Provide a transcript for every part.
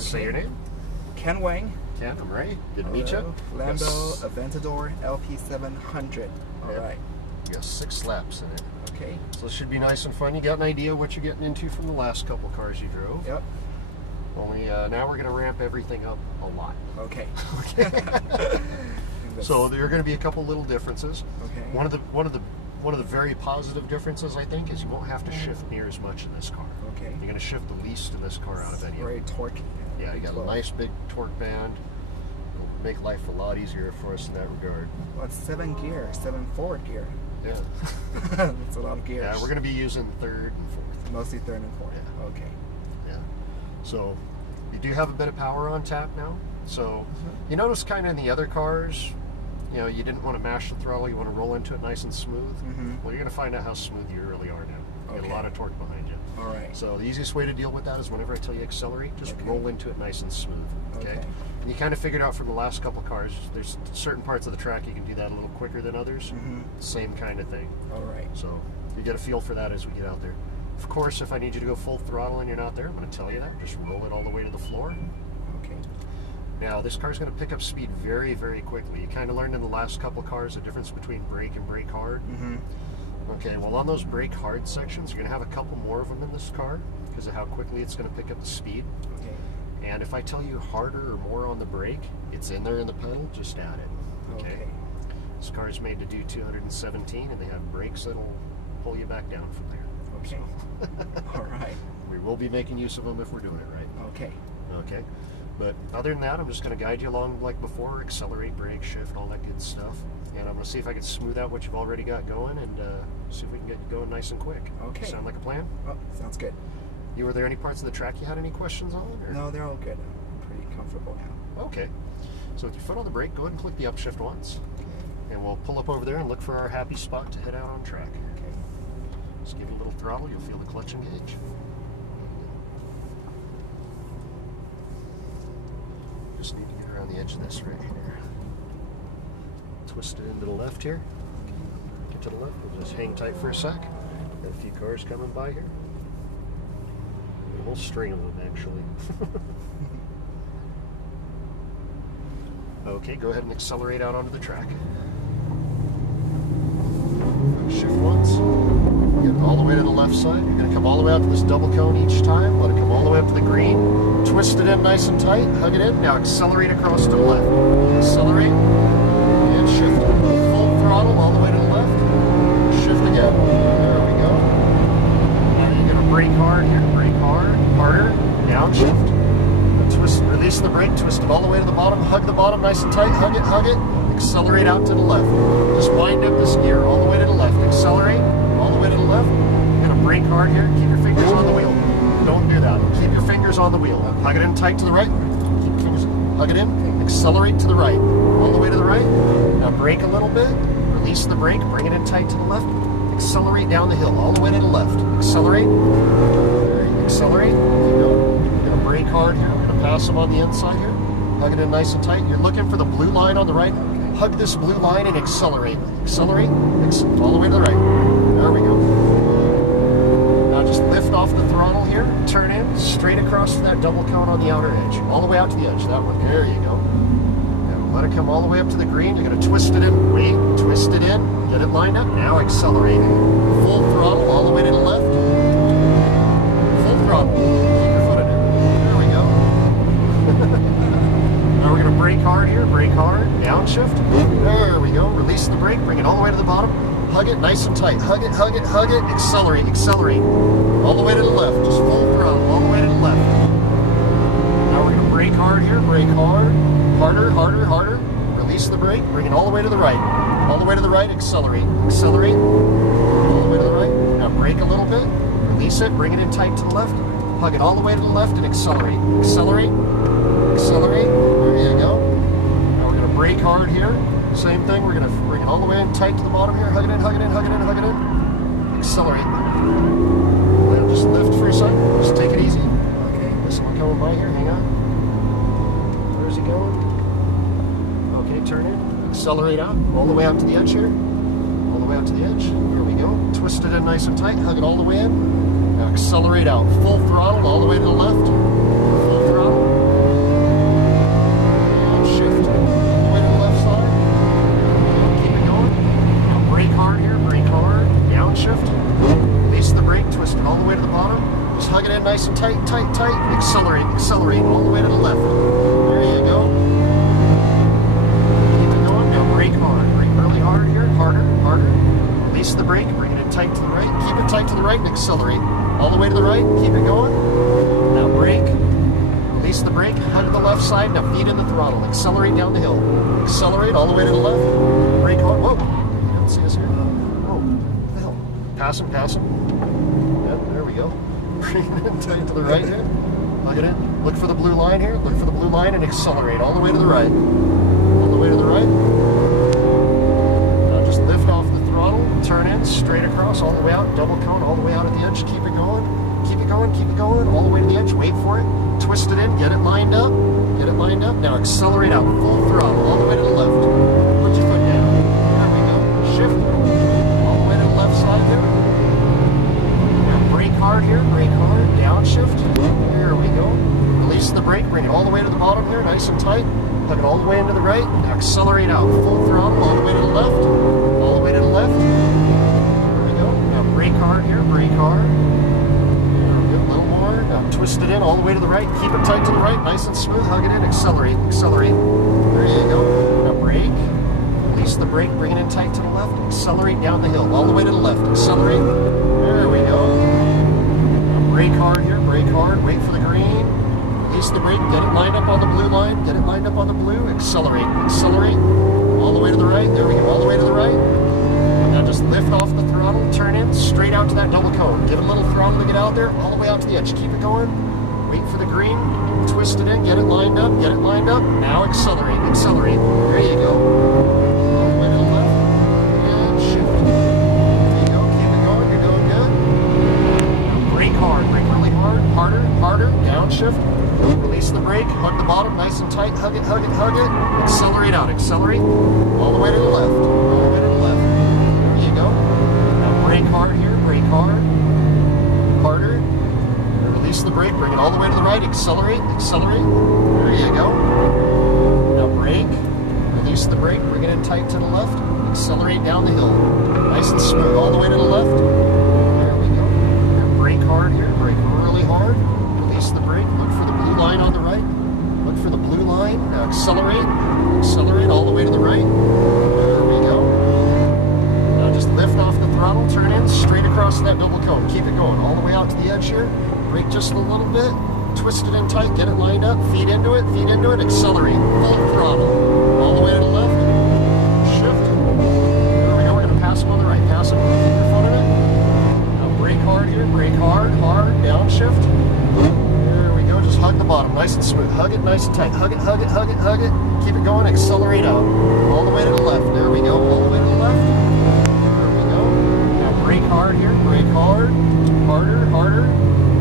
Say your name. Ken Wang. Ken, I'm Ray. Good to meet you. Lambo Aventador LP700. All right. You got 6 laps in it. Okay. So it should be nice and fun. You got an idea what you're getting into from the last couple cars you drove. Yep. Only now we're going to ramp everything up a lot. Okay. So there are going to be a couple little differences. Okay. One of the very positive differences, I think, is you won't have to shift near as much in this car. Okay. You're going to shift the least in this car out of any of them. Very torquey. Yeah, you got a nice big torque band. It'll make life a lot easier for us in that regard. Well, it's 7 forward gear. Yeah. That's a lot of gears. Yeah, we're going to be using 3rd and 4th. Mostly 3rd and 4th. Yeah. Okay. Yeah. So you do have a bit of power on tap now. So you notice kind of in the other cars, you know, you didn't want to mash the throttle, you want to roll into it nice and smooth. Well, you're going to find out how smooth you really are now. You get a lot of torque behind you. All right. So the easiest way to deal with that is whenever I tell you accelerate, just roll into it nice and smooth. Okay. And you kind of figured out from the last couple cars, there's certain parts of the track you can do that a little quicker than others. Same kind of thing. All right. So you get a feel for that as we get out there. Of course, if I need you to go full throttle and you're not there, I'm going to tell you that. Just roll it all the way to the floor. Okay. Now, this car's going to pick up speed very, very quickly. You kind of learned in the last couple cars the difference between brake and brake hard. Okay, well, on those brake hard sections, you're going to have a couple more of them in this car because of how quickly it's going to pick up the speed. Okay. And if I tell you harder or more on the brake, it's in there in the pedal, just add it. Okay. This car is made to do 217, and they have brakes that'll pull you back down from there. Okay. So, all right. We will be making use of them if we're doing it right. Okay. Okay. But other than that, I'm just going to guide you along like before, accelerate, brake, shift, all that good stuff. And I'm going to see if I can smooth out what you've already got going and see if we can get you going nice and quick. Okay. Sound like a plan? Oh, sounds good. Were there any parts of the track you had any questions on? Or? No, they're all good. I'm pretty comfortable now. Okay. So with your foot on the brake, go ahead and click the upshift once. And we'll pull up over there and look for our happy spot to head out on track. Okay. Just give it a little throttle, you'll feel the clutch engage. Just need to get around the edge of this right here. Twist it into the left here. Get to the left, we'll just hang tight for a sec. Got a few cars coming by here. We'll string them actually. Okay, go ahead and accelerate out onto the track. Shift once. Get all the way to the left side. You're going to come all the way out to this double cone each time. Let it come all the way up to the green. Twist it in nice and tight. Hug it in. Now accelerate across to the left. Accelerate. And shift. Full throttle all the way to the left. Shift again. There we go. Now you're going to brake hard here. Brake hard. Harder. Downshift. Twist. Release the brake. Twist it all the way to the bottom. Hug the bottom nice and tight. Hug it. Hug it. Accelerate out to the left. Just wind up this gear all the way to the left. Accelerate all the way to the left. You're going to brake hard here. Keep your fingers on the wheel. Don't do that. Keep your fingers on the wheel. Hug it in tight to the right. Keep your fingers. Hug it in. Accelerate to the right. All the way to the right. Now brake a little bit. Release the brake. Bring it in tight to the left. Accelerate down the hill all the way to the left. Accelerate. Accelerate. Keep going. You're going to brake hard here. We're going to pass them on the inside here. Hug it in nice and tight. You're looking for the blue line on the right. Hug this blue line and accelerate. Accelerate. All the way to the right. There we go. Now just lift off the throttle here. Turn in straight across to that double cone on the outer edge. All the way out to the edge. That one. There you go. Now let it come all the way up to the green. You're going to twist it in. Wait. Twist it in. Get it lined up. Now accelerate. Full throttle all the way to the left. Full throttle. Keep your foot in it. There we go. Now we're going to brake hard here. Brake hard. Downshift. There we go. Release the brake. Bring it all the way to the bottom. Hug it nice and tight. Hug it, hug it, hug it. Accelerate, accelerate. All the way to the left. Just full throttle. All the way to the left. Now we're going to brake hard here. Brake hard. Harder, harder, harder. Release the brake. Bring it all the way to the right. All the way to the right. Accelerate. Accelerate. All the way to the right. Now brake a little bit. Release it. Bring it in tight to the left. Hug it all the way to the left and accelerate. Accelerate. Accelerate. There you go. Now we're going to brake hard here. Same thing. We're going to bring it all the way in tight to the bottom here. Hug it in, hug it in, hug it in, hug it in. Accelerate. Now just lift for a second. Just take it easy. Okay. This one coming by here. Hang on. Where's he going? Okay, turn in. Accelerate out. All the way out to the edge here. All the way out to the edge. There we go. Twist it in nice and tight. Hug it all the way in. Now accelerate out. Full throttle all the way to the left. Full throttle. accelerate all the way to the left. There you go. Keep it going. Now brake hard. Brake really hard here. Harder, harder. Release the brake. Bring it in tight to the right. Keep it tight to the right and accelerate. All the way to the right. Keep it going. Now brake. Release the brake. Hug the left side. Now feet in the throttle. Accelerate down the hill. Accelerate all the way to the left. Brake hard. Whoa. You don't see us here. Oh, what the hell? Pass him, pass him. Yep, there we go. Bring it in tight to the right here. Plug it in. Look for the blue line here. Look for the blue line and accelerate all the way to the right. All the way to the right. Now just lift off the throttle. Turn in, straight across, all the way out. Double cone, all the way out at the edge. Keep it going. Keep it going, keep it going. All the way to the edge. Wait for it. Twist it in. Get it lined up. Get it lined up. Now accelerate out. Full throttle. All the way to the left. Put your foot down. There we go. Shift. All the way to the left side there. Now brake hard here. Brake hard. Downshift. There we go. Release the brake. Bring it all the way to the bottom here. Nice and tight. Plug it all the way into the right. Now accelerate out. Full throttle. All the way to the left. All the way to the left. There we go. Now brake hard here. Brake hard. Now twist it in all the way to the right. Keep it tight to the right. Nice and smooth. Hug it in. Accelerate. Accelerate. There you go. Now brake. Release the brake. Bring it in tight to the left. Accelerate down the hill. All the way to the left. Accelerate. There we go. Now brake hard here. Brake hard. Wait for the green. Release the brake. Get it lined up on the blue line. Get it lined up on the blue. Accelerate. Accelerate. All the way to the right. There we go. All the way to the right. Now just lift off the throttle, turn in, straight out to that double cone. Give it a little throttle to get out there, all the way out to the edge. Keep it going. Wait for the green. Twist it in, get it lined up, get it lined up. Now accelerate, accelerate. There you go. All the way to the left. And shift. There you go. Keep it going. You're doing good. Now brake hard. Brake really hard. Harder, harder. Downshift. Release the brake. Hug the bottom nice and tight. Hug it, hug it, hug it. Accelerate out. Accelerate. All the way to the left. All the way to the left. Now brake hard here, brake hard, harder, release the brake, bring it all the way to the right, accelerate, accelerate, there you go. Now brake, release the brake, bring it in tight to the left, accelerate down the hill, nice and smooth, all the way to the left, there we go. Now brake hard here, brake really hard, release the brake, look for the blue line on the right, look for the blue line, now accelerate, accelerate all the way to the right, there we go. Lift off the throttle, turn in, straight across that double cone. Keep it going all the way out to the edge here. Brake just a little bit. Twist it in tight, get it lined up. Feet into it, accelerate. Full throttle. All the way to the left. Shift. There we go. We're going to pass him on the right. Pass him in front of it. Now brake hard here. Brake hard, hard. Downshift. There we go. Just hug the bottom. Nice and smooth. Hug it nice and tight. Hug it, hug it, hug it, hug it. Keep it going. Accelerate out. All the way to the left. There we go. All the way to the left. Brake hard here, brake hard, harder, harder.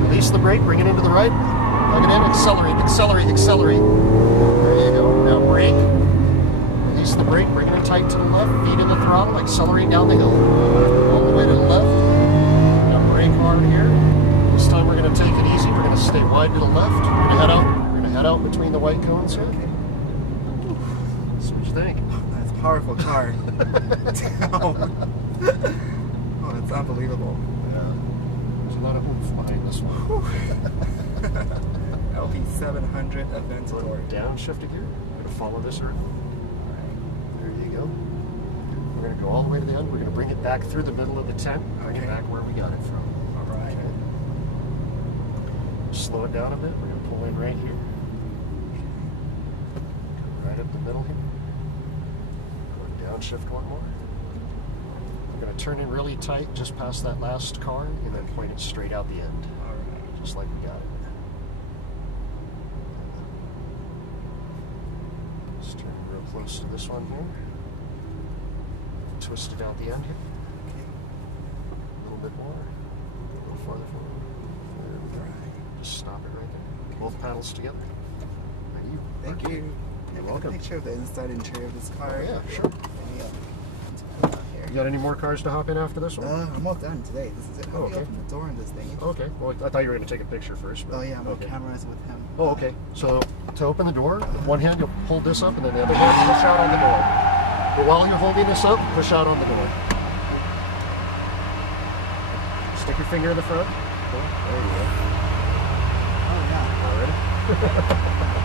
Release the brake, bring it into the right. Plug it in, accelerate, accelerate, accelerate. There you go. Now brake. Release the brake, bring it in tight to the left. Feet in the throttle, accelerate down the hill. All the way to the left. Now brake hard here. This time we're going to take it easy. We're going to stay wide to the left. We're going to head out. We're going to head out between the white cones here. Okay. So what you think? That's a powerful car. It's unbelievable. Yeah. There's a lot of oomph behind this one. LP700 Aventador. Downshift here. We're going to follow this earth. Alright. There you go. We're going to go all the way to the end. We're going to bring it back through the middle of the tent. Bring it back where we got it from. Alright. Okay. Slow it down a bit. We're going to pull in right here. Right up the middle here. Downshift one more. We're going to turn in really tight just past that last car and then point it straight out the end. Alright. Just like we got it. Just turn it real close to this one here. Twist it out the end here. A little bit more. A little farther forward. There we go. Just stop it right there. Both paddles together. Thank you. Thank you. You're welcome. A picture of the inside interior of this car. Oh, yeah, sure. You got any more cars to hop in after this one? I'm all done today. This is it. How do you open the door on this thing? Okay. Well, I thought you were going to take a picture first. But, oh yeah, my camera is with him. Oh, okay. So to open the door, with one hand you'll hold this up, and then the other hand push out on the door. But while you're holding this up, push out on the door. Stick your finger in the front. Cool. There you go. Oh yeah. All right. it.